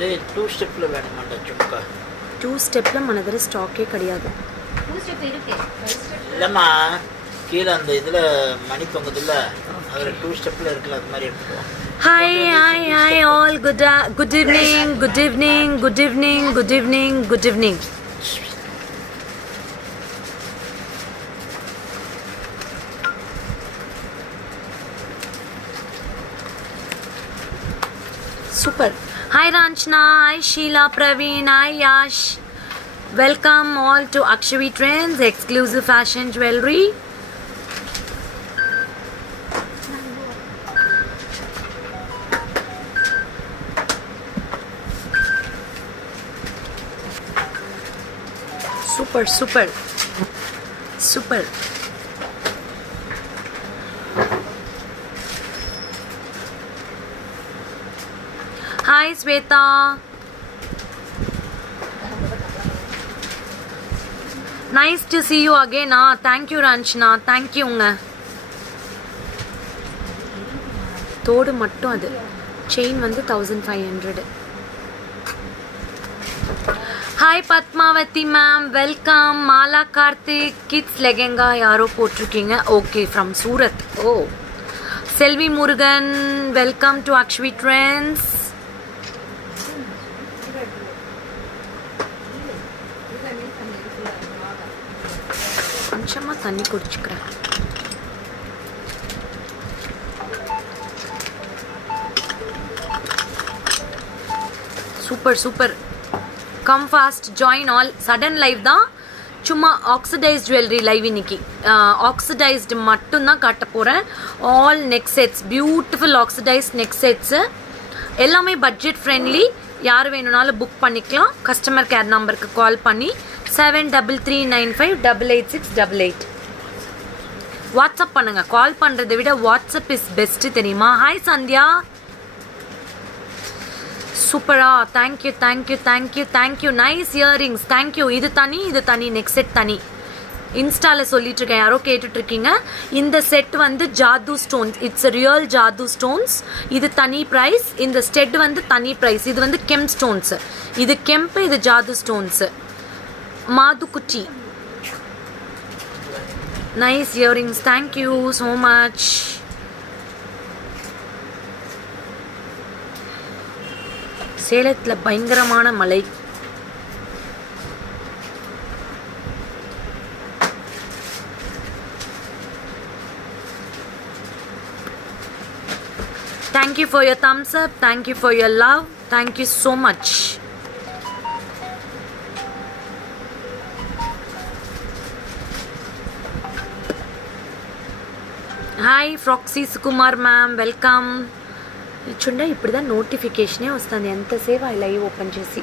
2 ஸ்டெப்ல வேணுமாண்டா சும்மா 2 ஸ்டெப்ல மனதர ஸ்டாக்கே கிடையாது. 2 ஸ்டெப் இருக்கு. 5 ஸ்டெப் இல்லம்மா கீழ அந்த இதுல மணி தொங்குதுல்ல அதுல 2 ஸ்டெப்ல இருக்குல அது மாதிரி எடுத்துக்கோ. Hi all, good evening, good evening, good evening, good evening, good evening. Super. Hi Ranchna, hi Sheila, Praveen, hi Yash. Welcome all to Akshavi Trends, exclusive fashion jewelry. Super, super, super. Hi Sweta. Nice to see you again. Thank you Ranchna. Thank you. தோடு மட்டும் அது chain வந்து 1500. Hi Padmavati ma'am, welcome. Mala Karthik, kids lehenga yaro போட்டிருக்கீங்க. Okay, from Surat. Oh. Selvi Murugan, welcome to Akshavi Trends. கொஞ்சமா தண்ணி குடிச்சுக்கிறேன். Super super. Come fast, join all. Sudden live தான், சும்மா ஆக்சிடைஸ்ட் ஜுவல்லரி லைவ் இன்னைக்கு. Oxidised மட்டும்தான் காட்ட போகிறேன். All neck sets, beautiful oxidised neck sets எல்லாமே பட்ஜெட் ஃப்ரெண்ட்லி. யார் வேணும்னாலும் புக் பண்ணிக்கலாம். கஸ்டமர் கேர் நம்பருக்கு கால் பண்ணி 7339588688 வாட்ஸ்அப் பண்ணுங்கள். கால் பண்ணுறதை விட வாட்ஸ்அப் இஸ் பெஸ்ட்டு தெரியுமா? ஹாய் சந்தியா, சூப்பரா. Thank you thank you thank you thank you. Nice earrings, thank you. இது தனி, இது தனி, நெக்ஸ்ட் செட் தனி. இன்ஸ்டாவில் சொல்லிட்டுருக்கேன், யாரோ கேட்டுட்ருக்கீங்க. இந்த செட் வந்து Jaadu stones, it's real Jaadu stones. இது தனி ப்ரைஸ். இந்த ஸ்டெட் வந்து தனி ப்ரைஸ். இது வந்து கெம் ஸ்டோன்ஸு, இது கெம்பு, இது ஜாது ஸ்டோன்ஸு. மாதுக்குச்சி, nice earrings, thank you so much. சேலத்தில் பயங்கரமான மழை. Thank you for your thumbs up. Thank you for your love. Thank you so much. Hi Froxy Sukumar ma'am, welcome. చూడండి ఇప్పుడుదా నోటిఫికేషనే వస్తుంది. ఎంతసేపు ఆ లైవ్ ఓపెన్ చేసి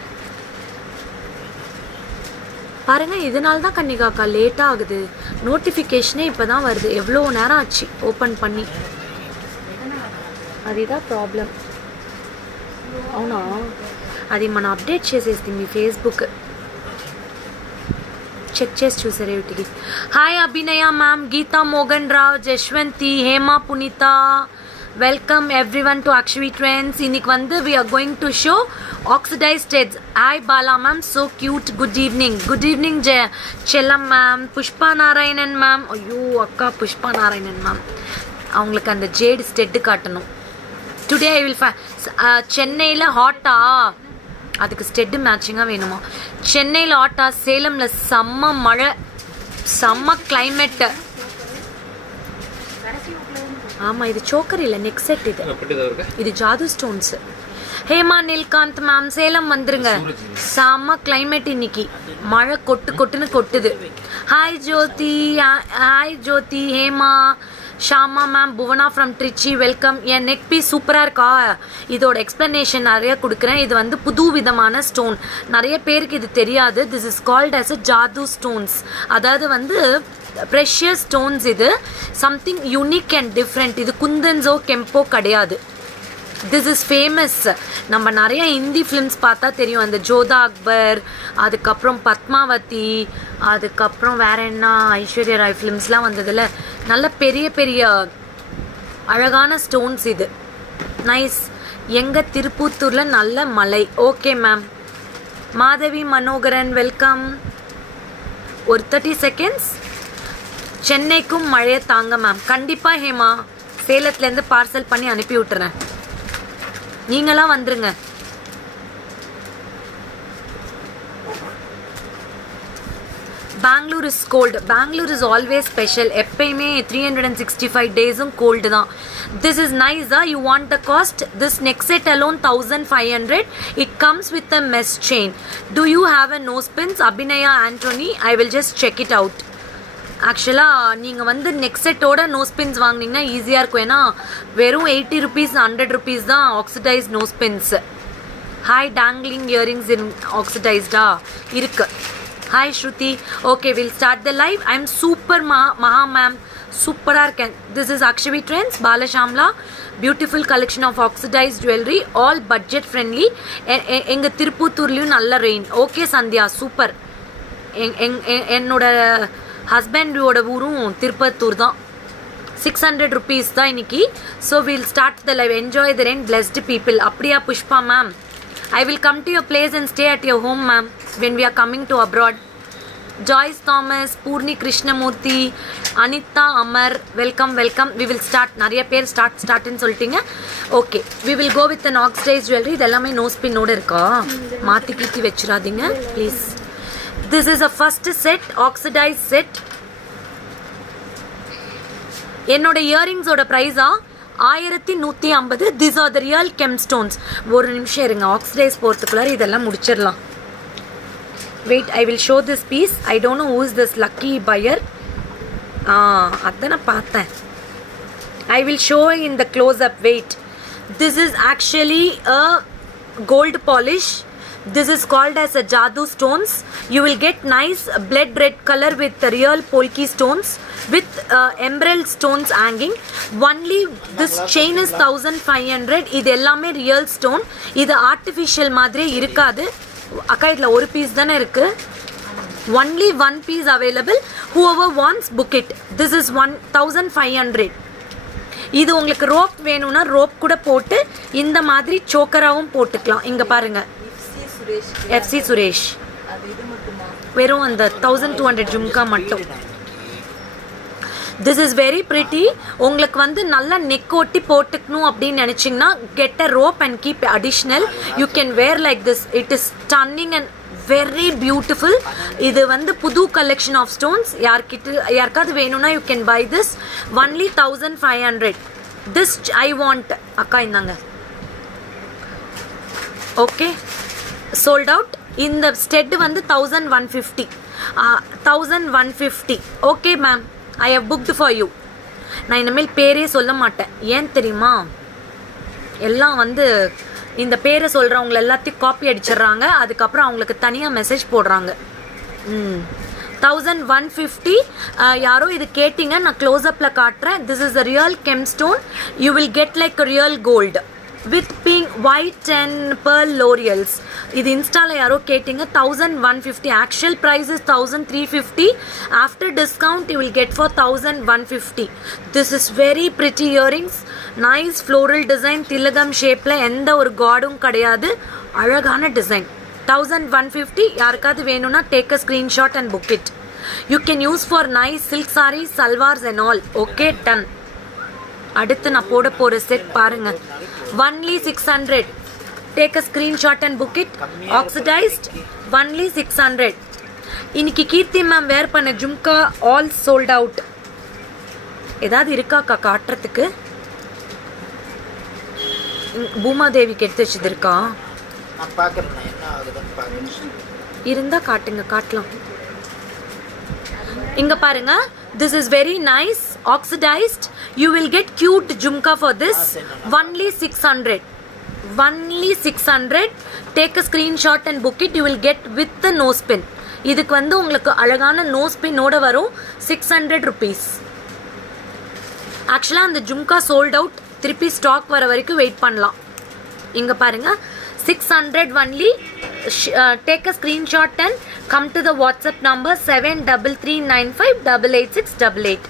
பாருங்க. இதனால தான் கன்னிகாக்கா லேட்டாக ஆகுது. நோட்டிஃபிகேஷனே இப்போ தான் வருது. எவ்வளோ நேரம் ஆச்சு ఓపెన్ பண்ணி. అదిదా ప్రాబ్లం. అవునా, అది మన అప్డేట్ చేసేసింది మీ ఫేస్బుక్. చెక్ చేసి చూసారు వీటికి. హాయ్ అభినయ మ్యామ్, గీతా మోగన్ రావు, జశ్వంతి, హేమా, పునీత, welcome everyone to Akshavi Trends. இன்னைக்கு வந்து we are going to show oxidized threads. Hi Bala ma'am, so cute. Good evening, good evening Chellam ma'am, Pushpa Narayanan ma'am. ஐயோ அக்கா Pushpa Narayanan ma'am, அவங்களுக்கு அந்த ஜேடு ஸ்டெட்டு காட்டணும். Today I will சென்னையில் ஹாட்டா, அதுக்கு stud மேட்சிங்காக வேணுமா? சென்னையில் ஹாட்டா, சேலமில் செம்ம மழை, செம்ம கிளைமேட்டு. ஆமாம், இது சோக்கர் இல்லை, நெக் செட். இது ஜாது ஸ்டோன்ஸு. ஹேமா நீல்காந்த் மேம், சேலம் வந்துருங்க. செம்ம கிளைமேட் இன்னைக்கு, மழை கொட்டு கொட்டுன்னு கொட்டுது. Hi Jothi, hi Jothi, Hema, Shama ma'am, Bhuvana from Trichy, welcome. என் நெக் பீஸ் சூப்பராக இருக்கா? இதோட எக்ஸ்ப்ளனேஷன் நிறைய கொடுக்குறேன். இது வந்து புது விதமான ஸ்டோன், நிறைய பேருக்கு இது தெரியாது. This is called as a jadau stones. அதாவது வந்து ப்ரெஷியஸ் ஸ்டோன்ஸ். இது சம்திங் யூனிக் அண்ட் டிஃப்ரெண்ட். இது குந்தன்ஸோ கெம்போ கிடையாது. This is famous. நம்ம நிறைய ஹிந்தி ஃபிலிம்ஸ் பார்த்தா தெரியும். அந்த ஜோதா அக்பர், அதுக்கப்புறம் பத்மாவதி, அதுக்கப்புறம் வேற என்ன ஐஸ்வர்யா ராய் ஃபிலிம்ஸ்லாம் வந்ததில் நல்ல பெரிய பெரிய அழகான ஸ்டோன்ஸ் இது. நைஸ். எங்கள் திருப்பூத்தூரில் நல்ல மழை. Okay ma'am. Madhavi Manoharan welcome. ஒரு 30 செகண்ட்ஸ். சென்னைக்கும் மழையை தாங்க மேம். கண்டிப்பாக ஹேமா, சேலத்துலேருந்து பார்சல் பண்ணி அனுப்பி விட்டுறேன். நீங்களாம் வந்துருங்க. Bangalore is cold. Bangalore is always special. எப்பயுமே 365 டேஸும் கோல்டு தான். திஸ் இஸ் நைஸா. You want the cost? This neck set alone 1500. It comes with a mesh chain. Do you have a nose pins? Abhinaya Antony, I will just check it out. ஆக்சுவலாக நீங்கள் வந்து neck செட்டோட nose pins வாங்கினீங்கன்னா ஈஸியாக இருக்கும். ஏன்னா வெறும் 80 ருபீஸ் 100 ருபீஸ் தான் oxidise nose pins. Hi dangling earrings in ஆக்சிடைஸ்டா இருக்கு. Hi Shruti. Okay, will start the live. I am super Maha ma'am. சூப்பராக இருக்கேன். திஸ் இஸ் அக்ஷவி ட்ரெண்ட்ஸ் பாலஷாம்லா. Beautiful collection of oxidise jewellery, all budget friendly. எங்கள் திருப்பூத்தூர்லேயும் நல்ல ரெயின். Okay Sandhya, super. என்னோட ஹஸ்பண்டோட ஊரும் திருப்பத்தூர் தான். 600 ருபீஸ் தான் இன்னைக்கு. So will start the live. Enjoy the rain, blessed people. அப்படியா Pushpa ma'am? I will come to your place and stay at your home, ma'am, when we are coming to abroad. Joyce Thomas, Purni Krishnamurthy, Anita Amar, welcome. We will start. Nariya பேர் start ன்னு சொல்லிட்டீங்க. Okay, we will go with an oxidized jewelry. இதெல்லாமே nose பின்னோட இருக்கா? மாற்றி கீத்தி வச்சிடாதீங்க please. This is a first set, oxidized set. என்னோட இயரிங்ஸோட ப்ரைஸா 1150. This are the real gem stones. ஒரு நிமிஷம் இருங்க, ஆக்சிடைஸ் போகிறதுக்குள்ளார இதெல்லாம் முடிச்சிடலாம். Wait, I will show this piece. I don't know who is this lucky buyer. அதான் நான் பார்த்தேன். I will show in the close up. Wait, this is actually a gold polish. This is called as a Jadoo stones. You will get nice blood red color with the real polki stones with emerald stones hanging. Only this chain is 1500. இது எல்லாமே real stone. இது artificial மாதிரி இருக்காது. அக்கா இதில் ஒரு piece தானே இருக்கு. Only one piece available. Whoever wants book it. This is 1500. இது உங்களுக்கு ரோப் வேணும்னா ரோப் கூட போட்டு இந்த மாதிரி சோக்கராவும் போட்டுக்கலாம். இங்கே பாருங்க, FC சுரேஷ். வெறும் அந்த 1200 ஜும்கா மட்டும். This is very pretty. உங்களுக்கு வந்து நல்லா நெக் ஒட்டி போட்டுக்கணும் அப்படின்னு நினச்சிங்கன்னா get a rope and keep additional. You can wear like this. It is stunning and very beautiful. இது வந்து புது கலெக்ஷன் ஆஃப் ஸ்டோன்ஸ். யாருக்காவது வேணும்னா you can buy this. Only 1500. This I want. அக்கா இந்தாங்க. Okay, sold out. இந்த stud வந்து 1150. 1150. Okay ma'am, I have booked for you. நான் இனிமேல் பேரே சொல்ல மாட்டேன். ஏன் தெரியுமா? எல்லாம் வந்து இந்த பேரை சொல்கிறவங்க எல்லாத்தையும் காப்பி அடிச்சிடுறாங்க. அதுக்கப்புறம் அவங்களுக்கு தனியாக மெசேஜ் போடுறாங்க. 1150. யாரோ இது கேட்டிங்க, நான் க்ளோஸ்அப்பில் காட்டுறேன். This is a real gem stone. You will get like real gold with pink, white and pearl L'Oreals. இது இன்ஸ்டால யாரோ கேட்டிங்க. 1150. actual price is 1350. after discount you will get for 1150. this is very pretty earrings. nice floral design. திலகம் ஷேப்ல எந்த ஒரு காடும் கிடையாது. அழகான டிசைன். 1150. யாருக்காவது வேணும்னா take a screenshot and book it. you can use for nice silk sarees, salwars and all. okay, done. அடுத்து நான் போட போகிற செட் பாருங்க. only 600. take a screenshot and book it. oxidized. only 600. இன்னைக்கு கீர்த்தி மேம் வேர் பண்ண ஜும்கா ஆல் சோல்ட் அவுட். ஏதாவது இருக்காக்கா காட்டுறதுக்கு? பூமாதேவிக்கு எடுத்து வச்சது இருக்கா? இருந்தா காட்டுங்க, காட்டலாம். இங்க பாருங்க. this is very nice oxidized. you will get cute jhumka for this. only 600. only 600. take a screenshot and book it. you will get with the nose pin. இதுக்கு வந்து உங்களுக்கு அழகான நோஸ் பின்னோட வரும். 600 rupees. ஆக்சுவலாக அந்த ஜும்கா சோல்ட் அவுட். திருப்பி stock வர வரைக்கும் வெயிட் பண்ணலாம். இங்கே பாருங்க, 600 only. take a screenshot and come to the WhatsApp number 7339588688.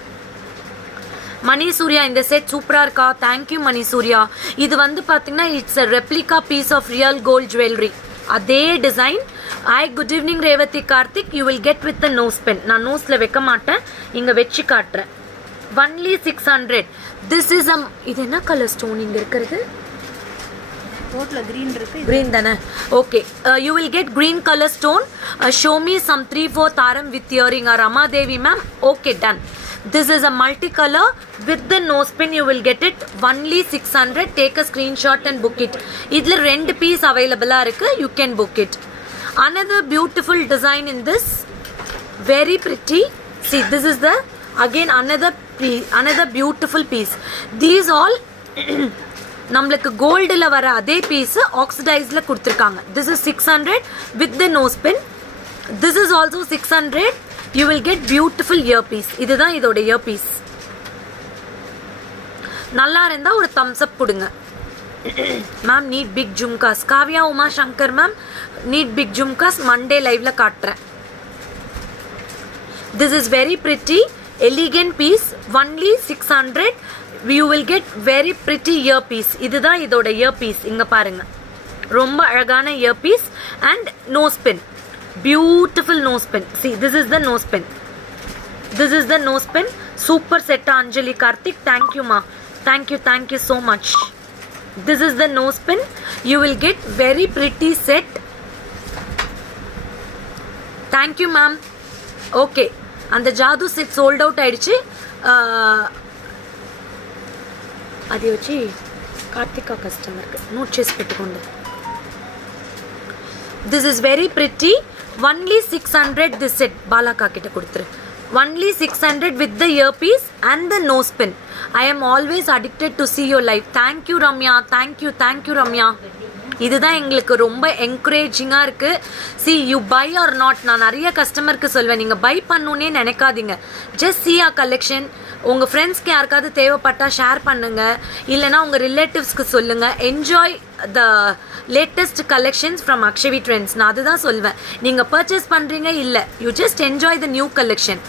மணி சூர்யா இந்த செட் சூப்பராக இருக்கா, தேங்க்யூ மணி சூர்யா. இது வந்து பார்த்தீங்கன்னா it's a replica piece of real gold jewellery, அதே டிசைன். Good evening Revathi Karthik, you will get with the nose pin. நான் நோஸில் வைக்க மாட்டேன், இங்கே வச்சு காட்டுறேன். ஒன்லி 600. திஸ் இஸ் இது என்ன கலர் ஸ்டோன் இங்கே இருக்கிறது? ரோட்ல கிரீன் இருக்கு, கிரீன் தானே? Okay, you will get green colour stone. Show me some 3-4 தாரம் with earring. Ramadevi ma'am, okay done. This is a multicolor with the nose pin. You will get it only 600. Take a screenshot and book it. இதுல 2 piece available இருக்கு. You can book it. Another beautiful design in this. Very pretty. See, this is the again another beautiful piece. These all நம்மளுக்கு கோல்டில் வர அதே piece ஆக்சிடைஸில் கொடுத்துருக்காங்க. This is 600 with the nose pin. This is also 600. You will get beautiful earpiece. இதுதான் இதோட earpiece. நல்லா இருந்தா ஒரு thumbs up கொடுங்க. Ma'am need big jhumkas. Kavya Uma Shankar ma'am, need big jhumkas Monday லைவ்ல காட்டுறேன். This is very pretty, elegant piece. Only 600. You will get very pretty earpiece. இதுதான் இதோட earpiece. இங்க பாருங்க, ரொம்ப அழகான earpiece and nose pin. Beautiful nose pin. See, this is the nose pin. This is the nose pin. Super set Anjali Karthik. Thank you ma. Thank you so much. This is the nose pin. You will get very pretty set. Thank you ma'am. Okay, and the jadu set sold out ஆயிடுச்சு. அது வச்சு கார்த்திகா கஸ்டமருக்கு நோட் சேஸ் பெட்டுக்கொண்டு. This is very pretty. Only 600 this set. பாலாக்கா கிட்ட கொடுத்துரு. Only 600 with the earpiece and the nose pin. I am always addicted to see your live. Thank you Ramya. Thank you Ramya. இதுதான் எங்களுக்கு ரொம்ப என்கரேஜிங்காக இருக்குது. See you buy or not, நான் நிறைய கஸ்டமருக்கு சொல்வேன், நீங்கள் பை பண்ணணுன்னே நினைக்காதீங்க. Just see a collection. உங்கள் ஃப்ரெண்ட்ஸ்க்கு யாருக்காவது தேவைப்பட்டால் ஷேர் பண்ணுங்கள், இல்லைனா உங்கள் ரிலேட்டிவ்ஸ்க்கு சொல்லுங்கள். Enjoy the latest collections from Akshavi trends. நான் அதுதான் சொல்வேன். நீங்கள் பர்ச்சேஸ் பண்ணுறீங்க இல்லை, you just enjoy the new collection.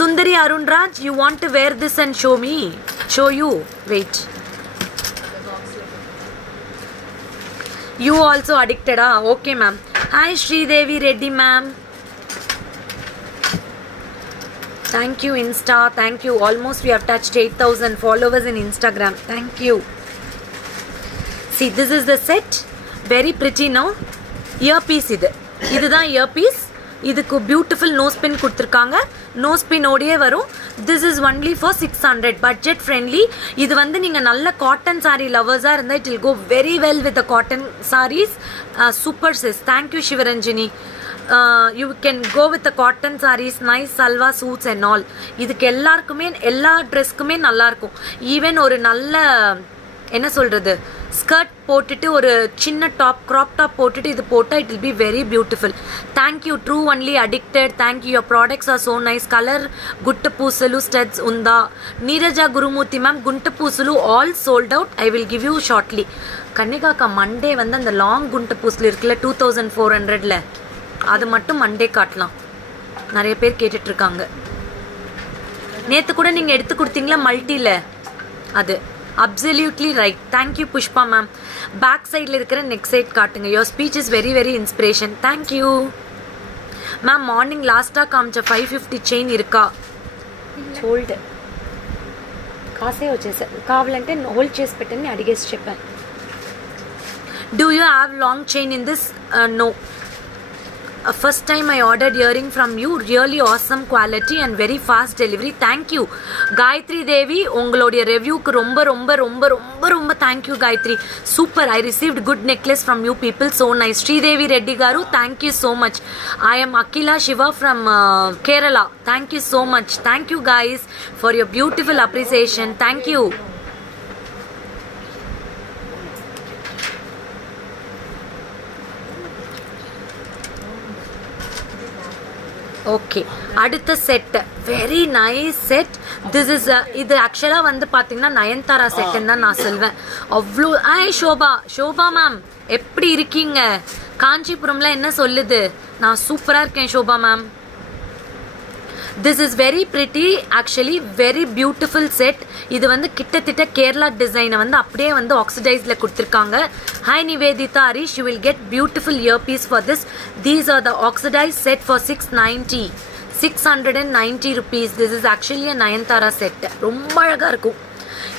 Sundari Arunraj, you want to wear this and show you weight. You also addicted, okay ma'am. Hi Sridevi Reddy ma'am. Thank you Insta, thank you. Almost we have touched 8,000 followers in Instagram. Thank you. See, this is the set. Very pretty now. Earpiece இதுதான் earpiece. இதுக்கு beautiful nose pin கொடுத்துருக்காங்க. Nose pin ஓடியே வரும். This is only for 600. Budget friendly. இது வந்து நீங்கள் நல்ல cotton sari லவர்ஸாக இருந்தால் it will go very well with the cotton saris. Super sis. Thank you Sivaranjini. You can go with the cotton saris, nice salwar suits and all. இதுக்கு எல்லாருக்குமே எல்லா ட்ரெஸ்க்குமே நல்லாயிருக்கும். ஈவன் ஒரு நல்ல என்ன சொல்கிறது, ஸ்கர்ட் போட்டுட்டு ஒரு சின்ன டாப், க்ராப் டாப் போட்டுட்டு இது போட்டால் it will be very beautiful. Thank you true only addicted. Thank you, your products are so nice. Colour గుట్ట పూసలు స్టడ్స్ ఉందా? నీరజ గురుమూర్తి మ్యామ్, గుంట పూసలు all sold out. I will give you shortly. கன்னிகாக்கா மண்டே வந்து அந்த லாங் குண்ட பூசல் இருக்குல்ல 2400 அது மட்டும் மண்டே காட்டலாம். நிறைய பேர் கேட்டுட்ருக்காங்க. நேற்று கூட நீங்கள் எடுத்து கொடுத்தீங்களா மல்டியில், அது absolutely right. Thank you Pushpa ma'am. Back சைடில் இருக்கிற நெக் சைட் காட்டுங்க. Your speech is very very inspiration. Thank you ma'am. Morning లాస్టా కాంచ 550 చైన్ இருக்கா? హోల్డ్ కాసే వచ్చేసా. కావాలంటే హోల్డ్ చేసి పెట్టని అడిగేసి చెప్పాను. Do you have long chain in this? No. First time I ordered earring from you. Really awesome quality and very fast delivery. Thank you Gayatri Devi. உங்களுடைய ரிவ்யூக்கு ரொம்ப ரொம்ப ரொம்ப ரொம்ப ரொம்ப thank you Gayatri. Super. I received good necklace from you people. So nice. Sridevi Reddy garu, thank you so much. I am Akila Shiva from Kerala. Thank you so much. Thank you guys for your beautiful appreciation. Thank you. Okay, அடுத்த set very nice set. This is இது ஆக்சுவலாக வந்து பார்த்தீங்கன்னா நயன்தாரா செட்டுன்னு தான் நான் சொல்வேன். அவ்வளோ Shobha ma'am எப்படி இருக்கீங்க? காஞ்சிபுரம்ல என்ன சொல்லுது? நான் சூப்பராக இருக்கேன் Shobha ma'am. This is very pretty, actually very beautiful set. இது வந்து கிட்டத்தட்ட கேரளா டிசைனை வந்து அப்படியே வந்து ஆக்சிடைஸ்ல கொடுத்துருக்காங்க. Hi Nivedita Arish, you will get beautiful earpiece for this. These are the oxidized set for 690 rupees. This is actually a Nayanthara set. ரொம்ப அழகா இருக்கும்.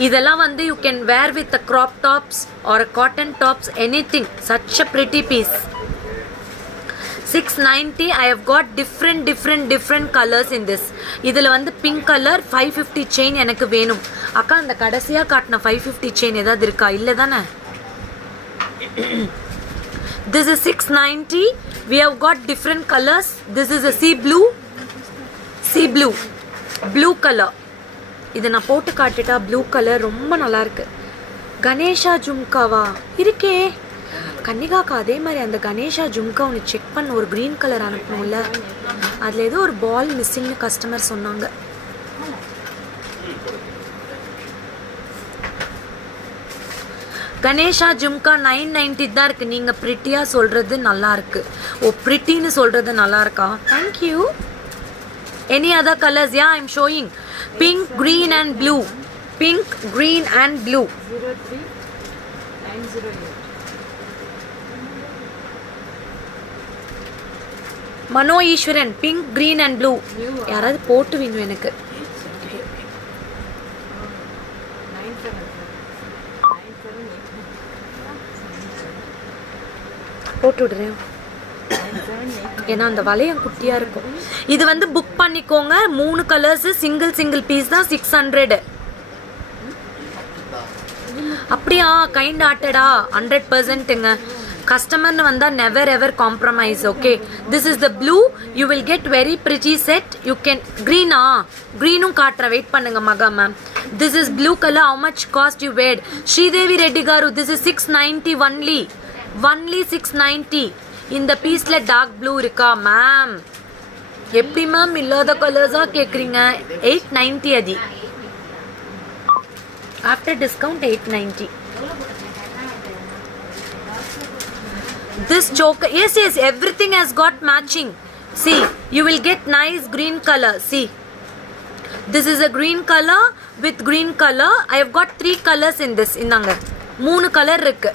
இதெல்லாம் வந்து you can wear with the crop tops or a cotton tops, anything. Such a pretty piece. 690. I have got different colors in this. இதில் வந்து pink color 550 chain எனக்கு வேணும். அக்கா அந்த கடைசியாக காட்டின 550 chain ஏதாவது இருக்கா? இல்லை தானே? This is 690. We have got different colors. This is a sea blue color. இதை நான் போட்டு காட்டுட்டா ப்ளூ கலர் ரொம்ப நல்லா இருக்கு. கணேஷா ஜும்காவா இருக்கே கன்னிகாக்கா, அதே மாதிரி அந்த கணேஷா ஜும்கா ஒன்று செக் பண்ண ஒரு க்ரீன் கலர் அனுப்பணும்ல, அதில் ஏதோ ஒரு பால் மிஸ்ஸிங்னு கஸ்டமர் சொன்னாங்க. கணேஷா ஜும்கா 990 தான் இருக்கு. நீங்கள் ப்ரிட்டியாக சொல்கிறது நல்லா இருக்கு. ஓ ப்ரிட்டின்னு சொல்கிறது நல்லா இருக்கா? Thank you. Any other colors? Yeah, I'm showing pink, green and blue. Pink, green and blue. 03908. Mano Ishwaran, pink, green and blue. யாராவது போட்டு வேணும் எனக்கு. போட்டு விடுறேன். ஏன்னா அந்த வளையம் குட்டியா இருக்கும். இது வந்து புக் பண்ணிக்கோங்க. 3 கலர்ஸ், சிங்கிள் பீஸ் தான் 600. அப்படியா? கைண்ட் ஆட்டடா 100%ங்க. கஸ்டமர்னு வந்தா never ever compromise. Okay, this is the blue. You will get very pretty set. You can greenum காட்ற வெயிட் பண்ணுங்க Maha ma'am. This is blue color. How much cost you weighed? Sridevi Reddy garu, this is 690 only 690. இந்த பீஸ்ல dark blue இருக்கா ma'am? எப்படி ma'am இல்லாத கலர்ஸா கேக்குறீங்க? 890 அது. After discount 890. This choker, yes, everything has got matching. See, you will get nice green color. See, this is a green color with green color. I have got 3 colors in this. இந்தாங்க 3 colour இருக்கு.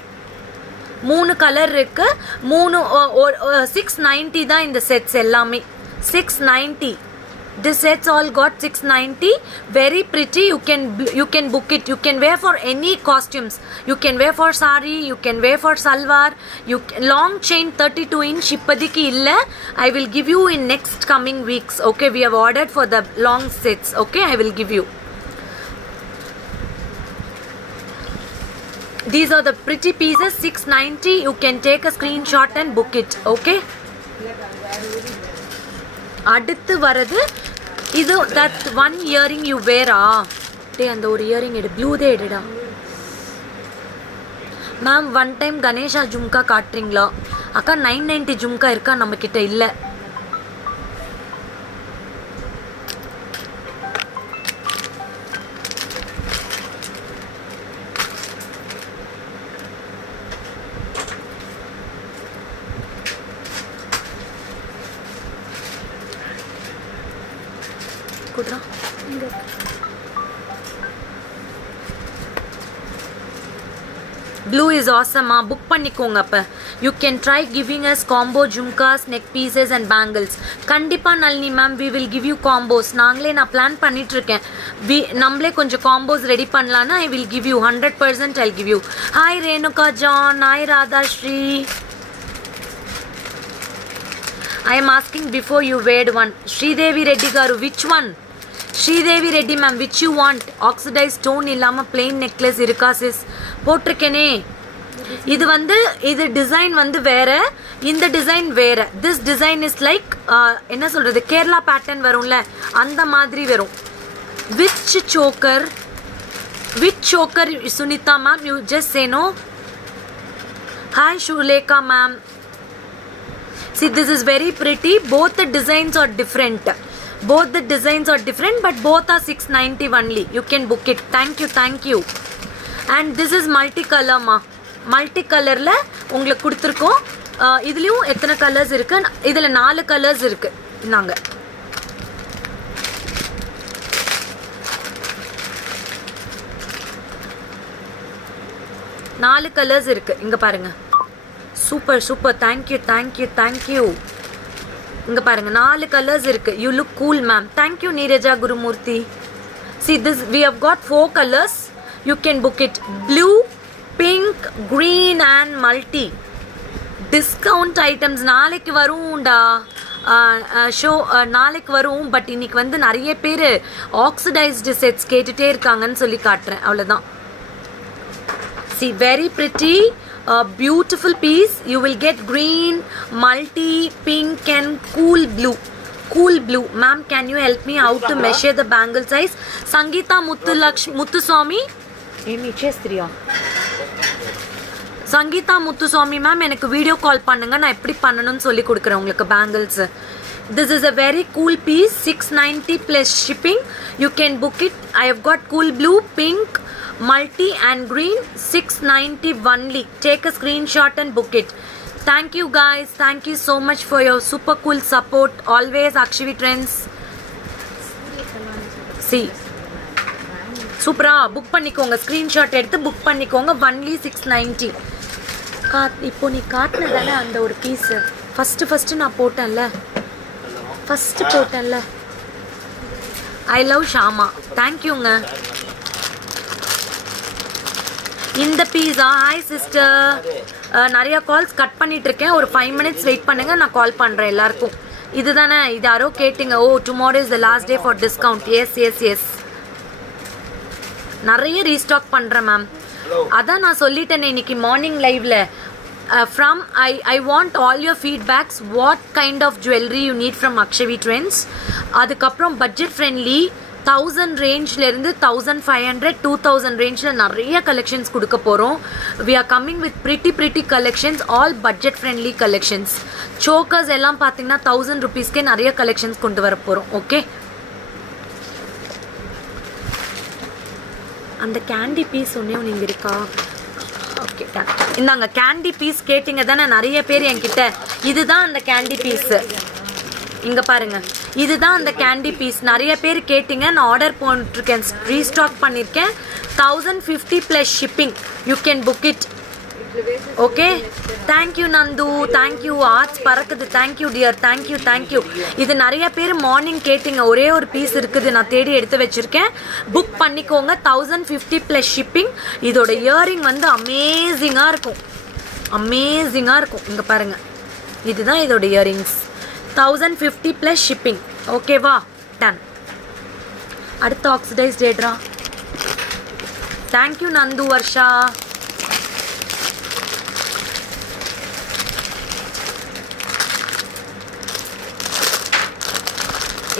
690 தான் இந்த sets எல்லாமே. 690. This sets all got 690. Very pretty. You can book it. You can wear for any costumes. You can wear for sari. You can wear for salwar. Long chain 32 inch இப்போதைக்கு இல்ல. I will give you in next coming weeks. Okay, we have ordered for the long sets. Okay, I will give you. These are the pretty pieces. 690. You can take a screenshot and book it. Okay. அடுத்து வரது இது that one earring you wear. டேய் அந்த ஒரு earring எடு. Blue தே எடுடா ma'am. One time Ganesha jhumka காட்டுறீங்களா அக்கா? 990 ஜும்கா இருக்கா நம்ம கிட்ட? இல்ல. Blue is awesome. Book பண்ணிக்கோங்க அப்ப. You can try giving us combo jumkas, neck pieces and bangles. கண்டிப்பா Nalini ma'am, we will give you combos. நான் பிளான் பண்ணிட்டு இருக்கேன். நம்மளே கொஞ்சம் combos ரெடி பண்ணலாம்னா I will give you 100%. I'll give you. Hi Renuka John. Hi Radha Shri. I am asking before you weighed one. Sridevi Reddy garu, which one? Sridevi Reddy ma'am, which you want? Oxidized stone இல்லாம plain necklace இருக்கா sis? போட்டிருக்கேனே. இது வந்து இது design வந்து வேற, இந்த design வேற. This design is like என்ன சொல்றது, கேரளா பேட்டர்ன் வரும்ல அந்த மாதிரி வரும். Which choker Sunita ma'am? You just say no. Hi Shuleka ma'am. See, this is very pretty. Both the designs are different. But both are 690 only. You can book it. Thank you. And this is multicolor ma. Multicolorல உங்களுக்கு கொடுத்திருக்கோம். இதுலயும் எத்தனை colours இருக்கு? இதுல 4 colours இருக்கு. நாங்க 4 colours இருக்கு. இங்க பாருங்க. Super super. தேங்க்யூ. இங்க பாருங்க 4 கலர்ஸ் இருக்கு. You look cool ma'am. Thank you Neeraja Gurumurthy. See this, we have got 4 colors. You can book it. Blue, pink, green and multi. Discount items நாளைக்கு வரும்டா. ஷோ நாளைக்கு வரும். பட் இன்னைக்கு வந்து நிறைய பேர் ஆக்சிடைஸ்டு செட்ஸ் கேட்டுட்டே இருக்காங்கன்னு சொல்லி காட்டுறேன். அவ்வளோதான். See, very pretty, beautiful piece. You will get green, multi, pink and cool blue. Ma'am, can you help me how to measure the bangle size? Sangeeta Muthuswamy. Amy Chestriya. Sangeeta Muthuswamy ma'am, எனக்கு video call பண்ணுங்க. நான் எப்படி பண்ணணும்னு சொல்லி கொடுக்குறேன் உங்களுக்கு bangles. This is a very cool piece. 690 plus shipping. You can book it. I have got cool blue, pink, multi and green. 690 only. Take a screenshot and book it. Thank you guys. Thank you so much for your super cool support. Always Akshvi Trends. See. சூப்பரா book பண்ணிக்கோங்க. Screenshot எடுத்து book பண்ணிக்கோங்க. Only 690. இப்போ நீ காட்டினதானே அந்த ஒரு piece first நான் போட்டேன்ல. I love Shama. தேங்க்யூங்க. இந்த பீஸா. Hi sister. நிறைய கால்ஸ் கட் பண்ணிட்டு இருக்கேன். ஒரு 5 minutes வெயிட் பண்ணுங்க. நான் கால் பண்ணுறேன் எல்லாருக்கும். இதுதானே இது யாரோ கேட்டிங்க. Oh tomorrow is the last day for discount. Yes நிறைய ரீஸ்டாக் பண்ணுறேன் மேம். அதான் நான் சொல்லிட்டேன் இன்னைக்கு மார்னிங் லைவ்ல. From I want all your feedbacks. What kind of jewellery you need from Akshavi trends. அதுக்கப்புறம் பட்ஜெட் ஃப்ரெண்ட்லி 1000 ரேஞ்ச்லேருந்து 1500 2000 ரேஞ்சில் நிறைய கலெக்ஷன்ஸ் கொடுக்க போகிறோம். We are coming with pretty collections. All budget friendly collections. Chokers எல்லாம் பார்த்தீங்கன்னா 1000 rupeesக்கே நிறைய கலெக்ஷன்ஸ் கொண்டு வர போகிறோம். ஓகே. அந்த கேண்டி பீஸ் ஒன்று இங்கே இருக்கா? ஓகே இந்தாங்க. கேண்டி பீஸ் கேட்டிங்க தானே நிறைய பேர் என்கிட்ட. இதுதான் அந்த கேண்டி பீஸு. இங்கே பாருங்கள். இதுதான் அந்த கேண்டி பீஸ். நிறைய பேர் கேட்டிங்க. நான் ஆர்டர் போட்டுருக்கேன். ரீஸ்டாக் பண்ணியிருக்கேன். 1050 + shipping. You can book it. Okay. Thank you Nandu. Thank you. Hearts பறக்குது. Thank you dear. தேங்க்யூ. இது நிறைய பேர் மார்னிங் கேட்டிங்க. ஒரே ஒரு பீஸ் இருக்குது. நான் தேடி எடுத்து வச்சுருக்கேன். புக் பண்ணிக்கோங்க. 1050 + shipping. இதோட இயரிங் வந்து அமேசிங்காக இருக்கும். இங்கே பாருங்கள். இதுதான் இதோட இயரிங்ஸ். 1050 + shipping. ஓகேவா? டன். அடுத்த ஆக்சிடைஸ் டேட்ரா. Thank you Nandu. Varsha.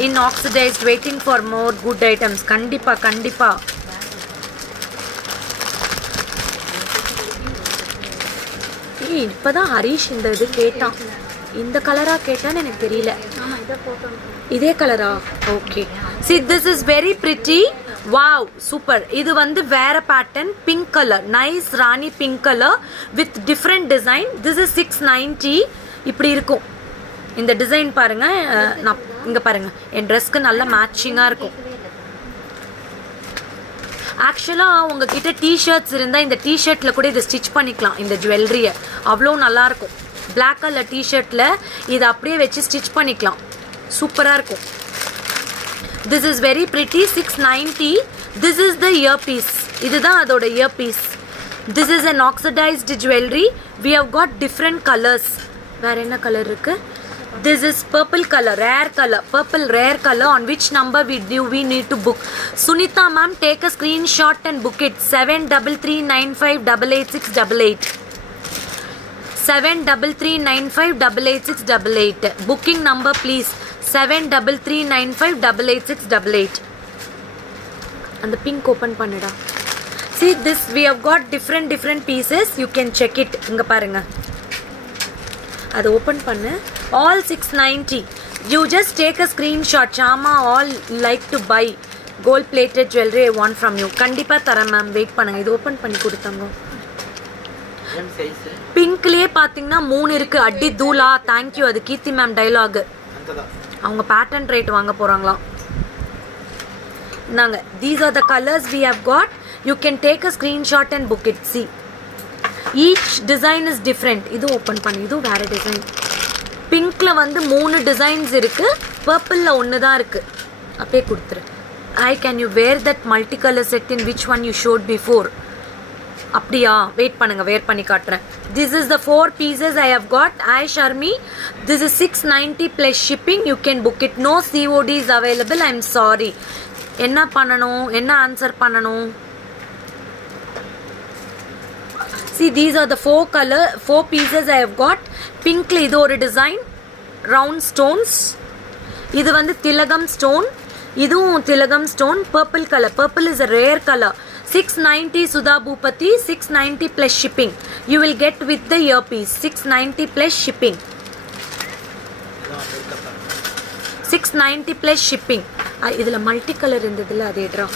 Inoxidized, waiting for more good items. கண்டிப்பா. இப்பதான் ஹரிஷ் இந்த இது கேட்டான். இந்த கலரா கேட்டான்னு எனக்கு தெரியல. இதே கலரா? Okay. See, this is very pretty. Wow, super. இது வந்து வேற pattern. Pink colour. Nice Rani pink colour with different design. This is 690. இப்படி இருக்கும் இந்த டிசைன். பாருங்க. நான் இங்கே பாருங்க. என் ட்ரெஸ்க்கு நல்ல மேட்சிங்காக இருக்கும். ஆக்சுவலாக உங்ககிட்ட டிஷர்ட்ஸ் இருந்தால் இந்த டிஷர்ட்டில் கூட இதை ஸ்டிச் பண்ணிக்கலாம். இந்த ஜுவல்லரியை அவ்வளோ நல்லாயிருக்கும். பிளாக் கலர் டிஷர்ட்டில் இதை அப்படியே வச்சு ஸ்டிச் பண்ணிக்கலாம். சூப்பராக இருக்கும். This is very pretty. 690. This is the ear piece. இதுதான் அதோட ear piece. This is an oxidized jewelry. We have got different colors. வேறு என்ன கலர் இருக்குது? This is purple color, purple rare color. On which number we need to book? Sunita ma'am, take a screenshot and book it. 7339588688. 7339588688. Booking number please. 7339588688. And the pink open pannada. See this, we have got different pieces. You can check it. Inga parunga. அது open பண்ணு. All 690. You just take a screenshot. Shama all like to buy gold plated jewellery I want from you. கண்டிப்பாக தரேன் ma'am. Wait பண்ணுங்கள். இது open பண்ணி கொடுத்தாங்க. பிங்க்லேயே பார்த்தீங்கன்னா 3 இருக்குது. அடி தூளா. தேங்க்யூ. அது கீர்த்தி மேம் டைலாகு. அவங்க பேட்டர்ன் ரேட் வாங்க போகிறாங்களாம். நாங்கள் these are the colours we have got. You can take a screenshot and book it. See each design is different. இது ஓப்பன் பண்ணி இது வேறு டிசைன். பிங்க்ல வந்து 3 டிசைன்ஸ் இருக்குது, பர்பிளில் 1 தான் இருக்குது. அப்படியே கொடுத்துரு. I can you wear that multi colour set in which one you showed before? அப்படியா, வெயிட் பண்ணுங்க, வேர் பண்ணி காட்டுறேன். This is the 4 pieces I have got. Hi Sharmi, this is 690 plus shipping. You can book it. No COD is available. I'm sorry. என்ன பண்ணணும், என்ன answer பண்ணணும்? See, these are the 4 pieces I have got. Pinkல இது ஒரு design, round stones. இது வந்து திலகம் stone, இதுவும் திலகம் stone. Purple colour, purple is a rare color. 690 Sudha Bhupati, 690 plus shipping. You will get with the earpiece. 690 plus shipping. 690 plus shipping. இதில் multi colour இருந்ததில்ல, அது எடுறா.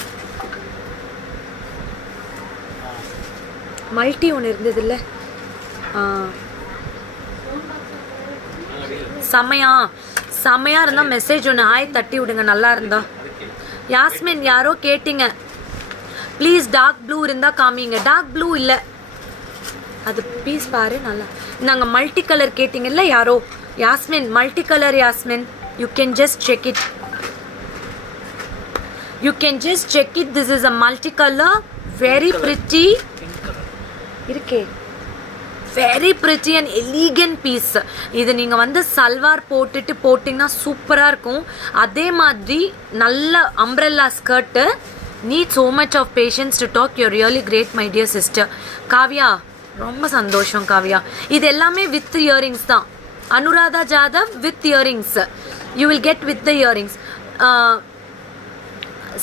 மல்டி ஒன்று இருந்ததில்ல. செமையா இருந்தால் மெசேஜ் ஒன்று ஹாய் தட்டி விடுங்க, நல்லா இருந்தா. யாஸ்மின் யாரோ கேட்டிங்க, ப்ளீஸ் டார்க் ப்ளூ இருந்தால் காமிங்க. டார்க் ப்ளூ இல்லை, அது பீஸ் பாரு நல்லா. நாங்கள் மல்டி கலர் கேட்டிங்கல்ல யாரோ, Yasmin multi colour. Yasmin you can just check it. You can just check it. This is a multicolor, very pretty. இருக்கே, very pretty and elegant piece. இது நீங்கள் வந்து சல்வார் போட்டுட்டு போட்டிங்கன்னா சூப்பராக இருக்கும். அதே மாதிரி நல்ல umbrella skirt. Need so much of patience to talk. You're really great, my dear sister. Kavya, ரொம்ப சந்தோஷம் காவ்யா. இது எல்லாமே வித் இயரிங்ஸ் தான். Anuradha Jadhav with earrings. You will get with the earrings.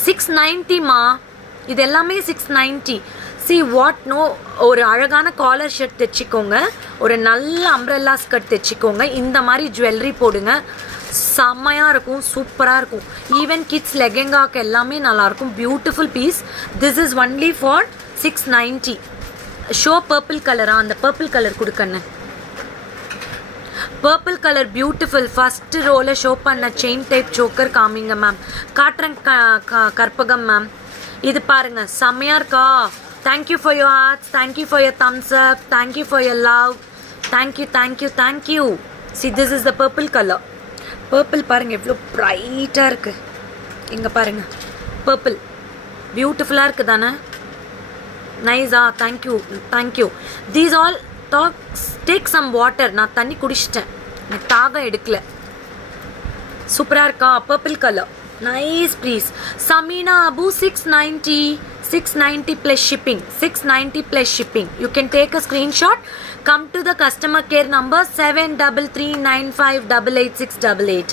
690 மா, இது எல்லாமே 690. See what no, ஒரு அழகான காலர் ஷர்ட் தைச்சிக்கோங்க, ஒரு நல்ல அம்ப்ரெல்லா ஸ்கர்ட் தைச்சிக்கோங்க, இந்த மாதிரி ஜுவல்லரி போடுங்க, செம்மையாக இருக்கும், சூப்பராக இருக்கும். ஈவன் கிட்ஸ் லெகெங்காக்கு எல்லாமே நல்லாயிருக்கும். Beautiful piece. This is only for 690. Show purple கலரா? அந்த பர்பிள் கலர் கொடுக்கண்ணு. Purple colour beautiful. ஃபஸ்ட்டு ரோவில் ஷோ பண்ண செயின் டைப் சோக்கர் காமிங்க மேம். காட்டுறேன் கற்பகம் மேம். இது பாருங்கள், செம்மையாக இருக்கா? Thank you for your hearts, thank you for your thumbs up, thank you for your love. Thank you thank you thank you. See this is the purple colour. Purple பாருங்கள் எவ்வளோ ப்ரைட்டாக இருக்குது. இங்கே பாருங்கள், பர்பிள் பியூட்டிஃபுல்லாக இருக்குது தானே? நைஸா? Thank you thank you. These all take some water. நான் தண்ணி குடிச்சிட்டேன், எனக்கு தாகம் எடுக்கல. சூப்பராக இருக்கா? Purple colour, nice please. Sameena Abu 690. 690 plus shipping. 690 plus shipping. You can take a screenshot. Come to the customer care number 7339588688.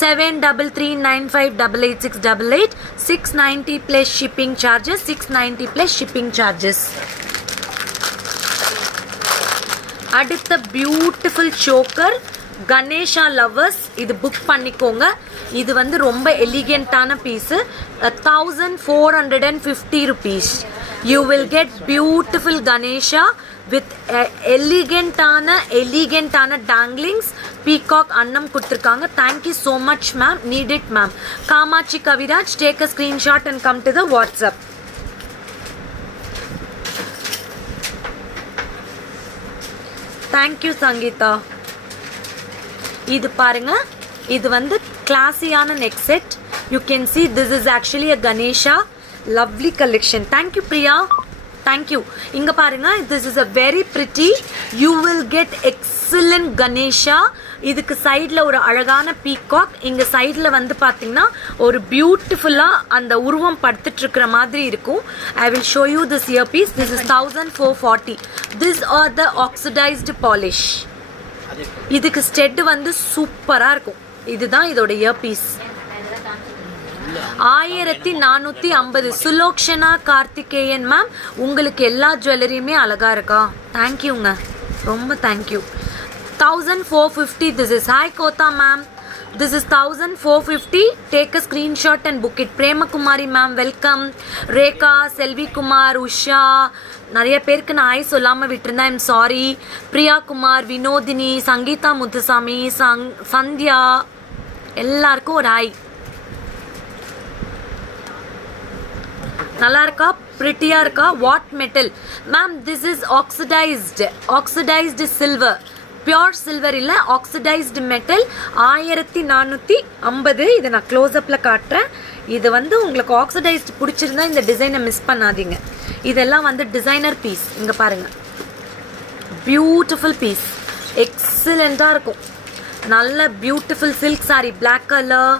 7339588688. 690 plus shipping charges. 690 plus shipping charges. அடுத்த beautiful choker, Ganesha lovers, இது புக் பண்ணிக்கோங்க. இது வந்து ரொம்ப எலிகென்ட்டான piece. 1450 rupees. You will get beautiful Ganesha with எலிகென்ட்டான danglings. Peacock அன்னம் கொடுத்துருக்காங்க. Thank you so much ma'am. Need it ma'am. Kamatchi Kaviraj, take a screenshot and come to the WhatsApp. Thank you Sangeetha. இது பாருங்க, இது வந்து கிளாஸியான neck set. You can see this is actually a Ganesha. Lovely collection. Thank you Priya, thank you. இங்கே பாருங்க, this is a very pretty. You will get excellent Ganesha. இதுக்கு சைடில் ஒரு அழகான பீகாக், இங்கே சைடில் வந்து பார்த்தீங்கன்னா ஒரு பியூட்டிஃபுல்லாக அந்த உருவம் படுத்துட்ருக்கிற மாதிரி இருக்கும். I will show you this ear piece. This is 1440. This are the oxidised polish. இதுக்கு ஸ்டெட் வந்து சூப்பராக இருக்கும். இதுதான் இதோட ear piece. 1450. Sulokshana Karthikeyan ma'am, உங்களுக்கு எல்லா ஜுவல்லரியுமே அழகாக இருக்கா? தேங்க்யூங்க, ரொம்ப thank you. 1450. This is hi Kota ma'am. This is 1450. Take a screenshot and book it. Prema Kumari ma'am, welcome. Rekha, Selvi Kumar, Usha, நிறைய பேருக்கு நான் ஆய் சொல்லாமல் விட்டுருந்தேன். I'm sorry. பிரியா குமார், வினோதினி, சங்கீதா முத்துசாமி, சந்தியா, எல்லாருக்கும் ஒரு ஆய். நல்லா இருக்கா, பிரிட்டியா இருக்கா? What metal ma'am? This is oxidised silver, pure silver இல்லை, ஆக்சிடைஸ்டு மெட்டல். 1450. இதை நான் க்ளோஸ்அப்பில் காட்டுறேன். இது வந்து உங்களுக்கு ஆக்சிடைஸ்டு பிடிச்சிருந்தா இந்த டிசைனை மிஸ் பண்ணாதீங்க. இதெல்லாம் வந்து டிசைனர் பீஸ். இங்கே பாருங்கள், பியூட்டிஃபுல் பீஸ், எக்ஸலண்ட்டாக இருக்கும். நல்ல beautiful silk sari, black colour,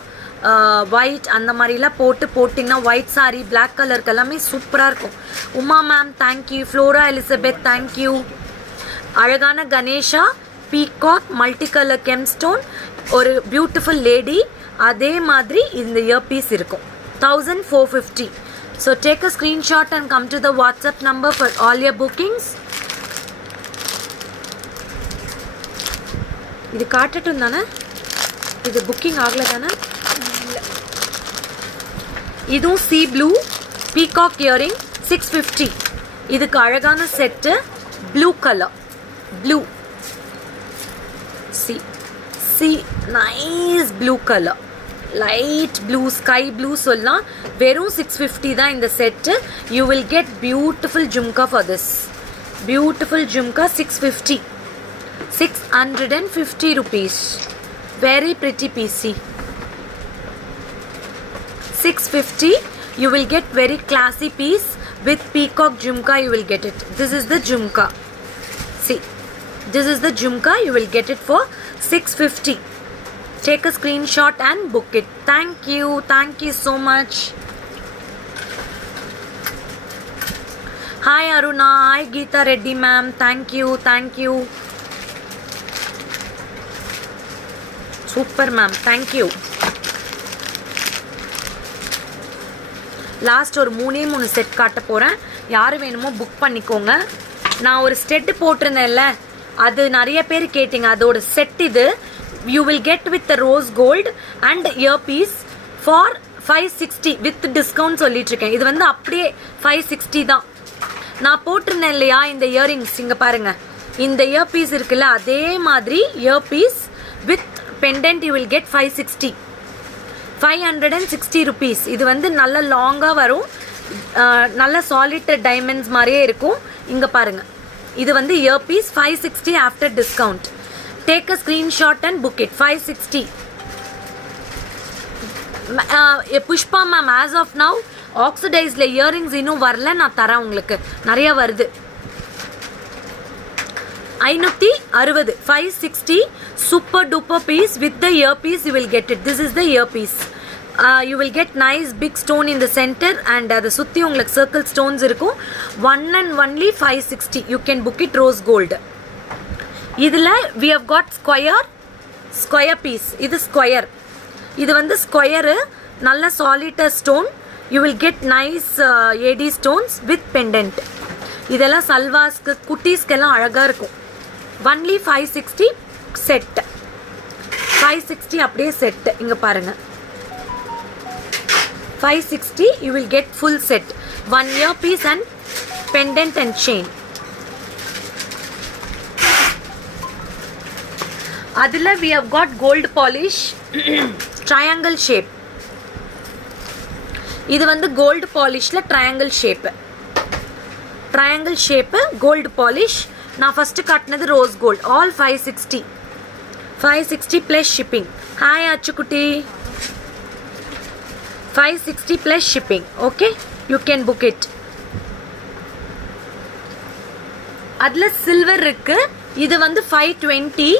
white அந்த மாதிரிலாம் போட்டிங்கன்னா ஒயிட் சாரீ பிளாக் கலருக்கு எல்லாமே சூப்பராக இருக்கும். Uma ma'am thank you. Flora Elizabeth thank you. அழகான Ganesha, peacock, multi colour gemstone, ஒரு பியூட்டிஃபுல் லேடி. அதே மாதிரி இந்த இயர் பீஸ் இருக்கும். 1450. So take a screenshot and come to the WhatsApp number for all your bookings. இது காட்டட்டும் தானே? இது புக்கிங் ஆகலை தானே? இதுவும் சி ப்ளூ பீகாக் இயரிங் 650. இதுக்கு அழகான set, blue colour, blue C nice blue colour, light blue, sky blue சொல்லலாம். வெறும் 650 தான் இந்த set. You will get beautiful jhumka for this. Beautiful jhumka 650. 650 rupees. Very pretty piece. 650. You will get very classy piece with peacock jhumka. You will get it. This is the jhumka. See, this is the jhumka. You will get it for 650. Take a screenshot and book it. Thank you. Thank you so much. Hi Aruna. Hi Geeta Reddy ma'am. Thank you. Thank you. Super ma'am. Thank you. Last ஒரு 3 set காட்ட போகிறேன். யார் வேணுமோ book பண்ணிக்கோங்க. நான் ஒரு stud போட்டிருந்தேன்ல, அது நிறைய பேர் கேட்டிங்க. அதோட செட் இது. You will get with rose gold and ear piece for 560 with discount சொல்லிட்டுருக்கேன். இது வந்து அப்படியே 560 தான். நான் போட்டிருந்தேன் இல்லையா இந்த இயரிங்ஸ், இங்கே பாருங்கள். இந்த இயர் பீஸ் இருக்குல்ல, அதே மாதிரி ear piece with pendant you will get 560. 560 rupees. இது வந்து நல்ல லாங்காக வரும், நல்ல சாலிட் டைமண்ட்ஸ் மாதிரியே இருக்கும். இங்கே பாருங்கள், இது வந்து ear piece 560 after discount. Take a screenshot and book it. 560. Pushpa ma'am, as of now ஆக்சிடைஸில் இயரிங்ஸ் இன்னும் வரல, நான் தரேன் உங்களுக்கு. நிறையா வருது. 560. 560. Super duper piece with the earpiece. You will get it. This is the earpiece. You will get nice big stone in the center and the சுத்தி உங்களுக்கு circle stones இருக்கும். One and only 560. You can book it rose gold. இதில் we have got square piece. இது square. இது வந்து square, நல்ல solid stone. You will get nice AD stones with pendant. இதெல்லாம் சல்வாஸ்க்கு குட்டீஸ்க்கெல்லாம் அழகாக இருக்கும். Only 560 set. 560 அப்படியே செட். இங்கே பாருங்கள், 560 you will get full set. 1 earpiece and pendant and chain. அதில் we have got gold polish triangle shape. இது வந்து gold polishல triangle shape. triangle shape gold polish. நான் ஃபஸ்ட்டு காட்டினது rose gold. All 560. 560 plus shipping. Hi அச்சுக்குட்டி. 560 plus shipping. Okay, you can book it. அதில் silver இருக்குது. இது வந்து 520.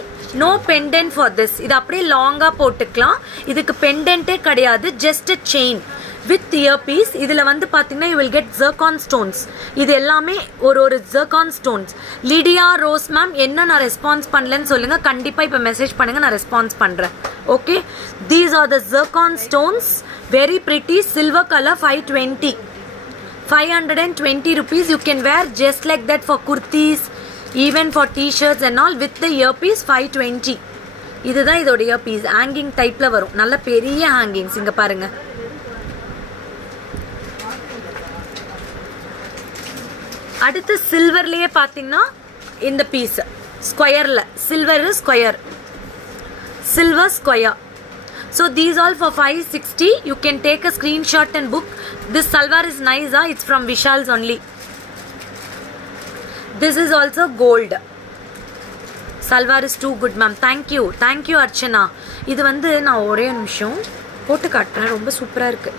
No pendant for this. இது அப்படியே லாங்காக போட்டுக்கலாம். இதுக்கு பெண்டன்ட்டே கிடையாது, just a chain with earpiece. இதில் வந்து பார்த்தீங்கன்னா you will get zircon stones. இது எல்லாமே ஒரு zircon stones. Lydia Rose ma'am, என்ன நான் ரெஸ்பான்ஸ் பண்ணலன்னு சொல்லுங்கள். கண்டிப்பாக இப்போ மெசேஜ் பண்ணுங்கள், நான் ரெஸ்பான்ஸ் பண்ணுறேன். Okay, these are the zircon stones. Very pretty. Silver colour 520. 520 rupees. You can wear just like that for kurtis, even for t-shirts and all with the earpiece. 520. இதுதான் இதோட இயர்பீஸ். ஹேங்கிங் டைப்பில் வரும், நல்ல பெரிய hangings. இங்கே பாருங்கள். அடுத்து சில்வர்லேயே பார்த்தீங்கன்னா இந்த பீஸ் ஸ்கொயரில், silver square, silver square. So these all for 560. You can take a screenshot and book. This salwar is nice, it's from Vishal's only. This is also gold. Salwar is too good, ma'am. Thank you Archana. இது வந்து நான் ஒரே நிமிஷம் போட்டு காட்டுறேன், ரொம்ப சூப்பரா இருக்கு.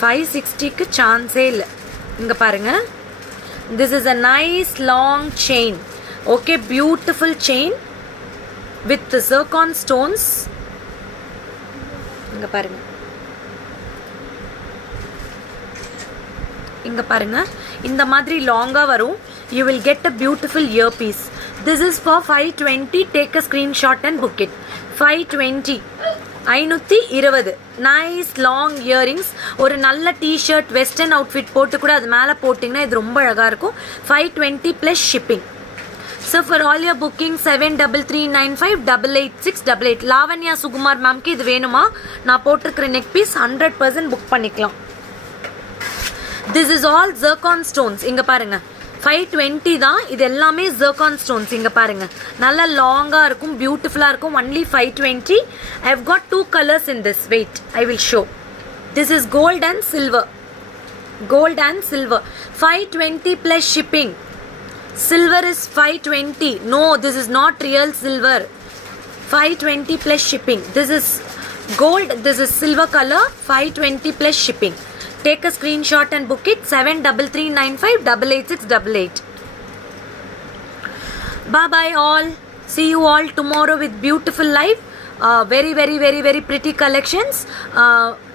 $560க்கு சான்ஸே இல்லை. இங்க பாருங்க, this is a nice long chain. Okay, beautiful chain with the zircon stones. இங்க பாருங்க, இங்க பாருங்க, இந்த மாதிரி லாங்கா வரும். You will get a beautiful earpiece. This is for 520. Take a screenshot and book it. 520. 520. Nice long earrings. ஒரு நல்ல டிஷர்ட் வெஸ்டர்ன் அவுட்ஃபிட் போட்டு கூட அது மேலே போட்டிங்கன்னா இது ரொம்ப அழகாக இருக்கும். 520 plus shipping. So for all your booking 7339588688. Lavanya Sukumar மேம்க்கு இது வேணுமா? நான் போட்டிருக்கிற நெக் பீஸ் 100% புக் பண்ணிக்கலாம். This is all zircon stones. இங்கே பாருங்கள், 520 தான். இது எல்லாமே ஜர்கான் ஸ்டோன்ஸ். இங்கே பாருங்க, நல்லா லாங்காக இருக்கும், பியூட்டிஃபுல்லாக இருக்கும். Only 520. I have got 2 colors in this. Wait, I will show. This is gold and silver. Gold and silver. 520 plus shipping. Silver is 520. No, this is not real silver. 520 plus shipping. This is gold. This is silver color. 520 plus shipping. Take a screenshot and book it. 7339588688. Bye bye all. See you all tomorrow with beautiful live. Very very very very pretty collections.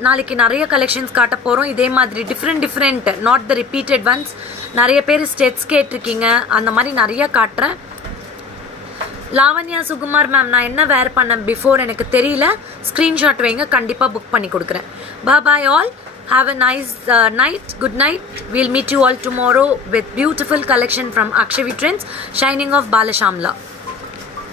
நாளைக்கு நிறைய collections காட்ட போகிறோம். இதே மாதிரி different not the repeated once. நிறைய பேர் studs கேட்டிருக்கீங்க, அந்த மாதிரி நிறைய காட்டுறேன். லாவண்யா சுகுமார் மேம், நான் என்ன வேர் பண்ணேன் பிஃபோர் எனக்கு தெரியல. ஸ்க்ரீன்ஷாட் வைங்க, கண்டிப்பாக புக் பண்ணி கொடுக்குறேன். Bye bye all. Have a nice night. Good night. We'll meet you all tomorrow with beautiful collection from Akshavi Trends. Shining of Balashamla.